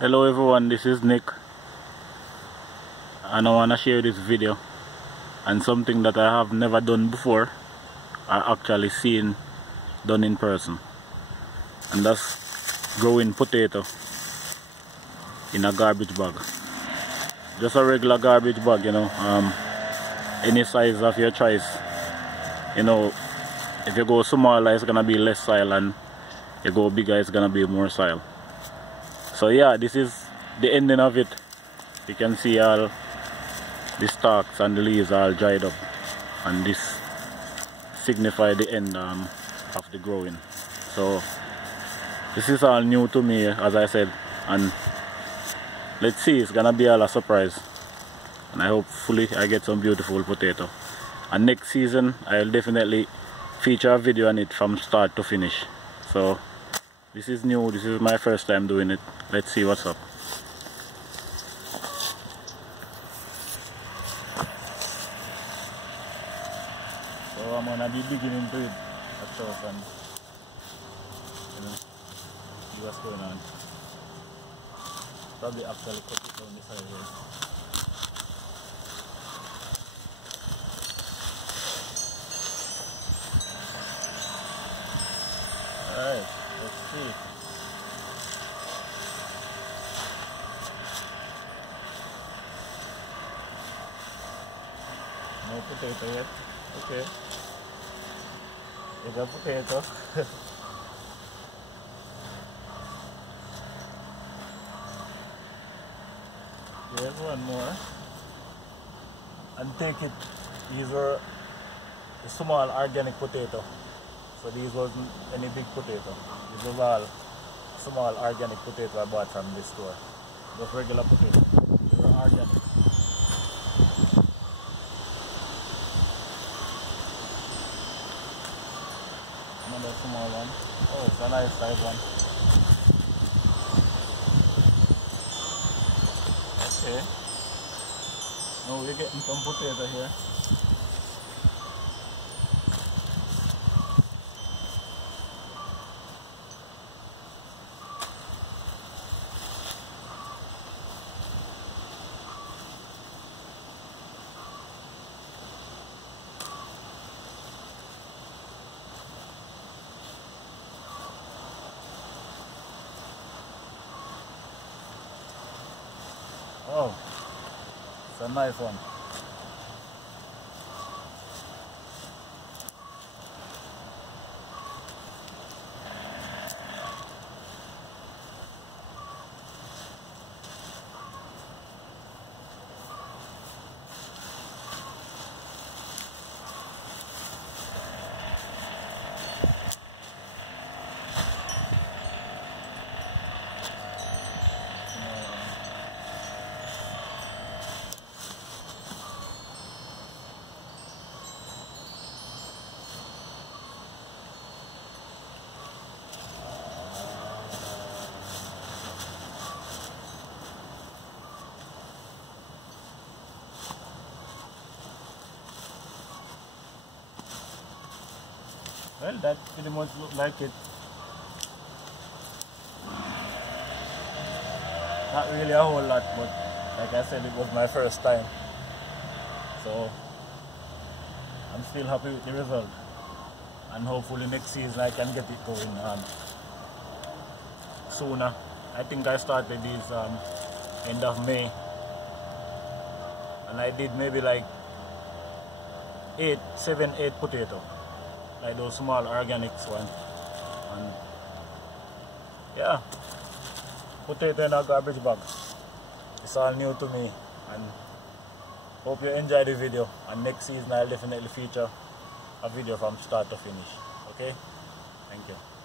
Hello everyone, this is Nick and I want to share this video and something that I have never done before or actually seen done in person, and that's growing potato in a garbage bag. Just a regular garbage bag, you know, any size of your choice. You know, if you go smaller it's gonna be less soil, and you go bigger it's gonna be more soil. So yeah, this is the ending of it. You can see all the stalks and the leaves are all dried up, and this signifies the end of the growing. So this is all new to me, as I said, and let's see, it's gonna be all a surprise, and I hopefully I get some beautiful potato. And next season I'll definitely feature a video on it from start to finish. So this is new, this is my first time doing it. Let's see what's up. So I'm gonna be digging into it at first and see what's going on. Probably actually cut it down this side here. Alright, let's see. No potato yet. Okay. It's a potato. Here's one more. And take it. These were a small organic potato. So these wasn't any big potato. These were all small organic potato I bought from this store. Just regular potato. They were organic. Another small one. Oh, it's a nice size one. Okay. Now we're getting some potato here. Oh, it's a nice one. Well, that pretty much looks like it. Not really a whole lot, but like I said, it was my first time. So I'm still happy with the result. And hopefully next season I can get it going sooner. I think I started these end of May. And I did maybe like 7, 8 potato. Like those small organics one. And yeah, potato in a garbage bag. It's all new to me, and hope you enjoy the video. And next season I'll definitely feature a video from start to finish. Okay, thank you.